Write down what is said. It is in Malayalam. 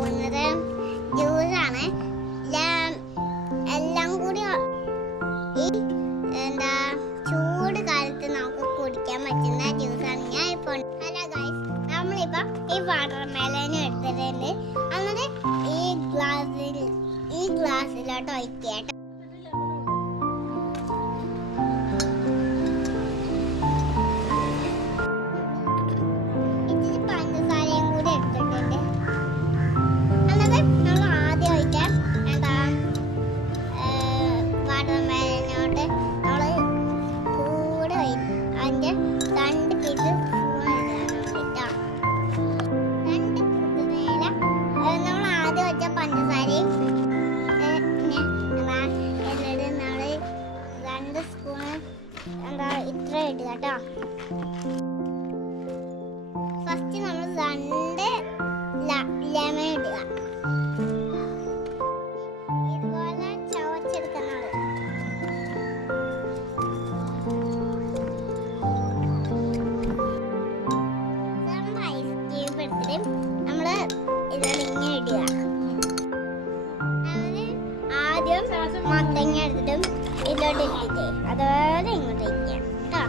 പോകുന്നത് ജ്യൂസാണ്. എല്ലാം കൂടി ഈ എന്താ ചൂട് കാലത്ത് നമുക്ക് കുടിക്കാൻ പറ്റുന്ന ജ്യൂസാണ് ഞാൻ ഇപ്പോൾ. ഹലോ ഗൈസ്, നമ്മളിപ്പോൾ ഈ വാട്ടർമെലൻ എടുത്തിട്ടുണ്ട്. എന്നിട്ട് ഈ ഗ്ലാസ്സിലോട്ട് ഒഴിക്കട്ടെ. ഇത്ര ഇടുക കേട്ടോ. ഫസ്റ്റ് നമ്മൾ 2 ലെമൺ ഇടുക. ഇതുപോലെ ചവച്ചെടുക്കുന്നത്. ഐസ് ക്യൂബ് എടുത്തിട്ട് നമ്മൾ ഇതിൽ ഇങ്ങനെ ഇടുക. ആദ്യം മത്തങ്ങ എടുത്തിട്ടും ഇതിലോട്ട് ഇട്ടിട്ട് അതുപോലെ ഇങ്ങോട്ട് ഇരിക്കാം കേട്ടോ.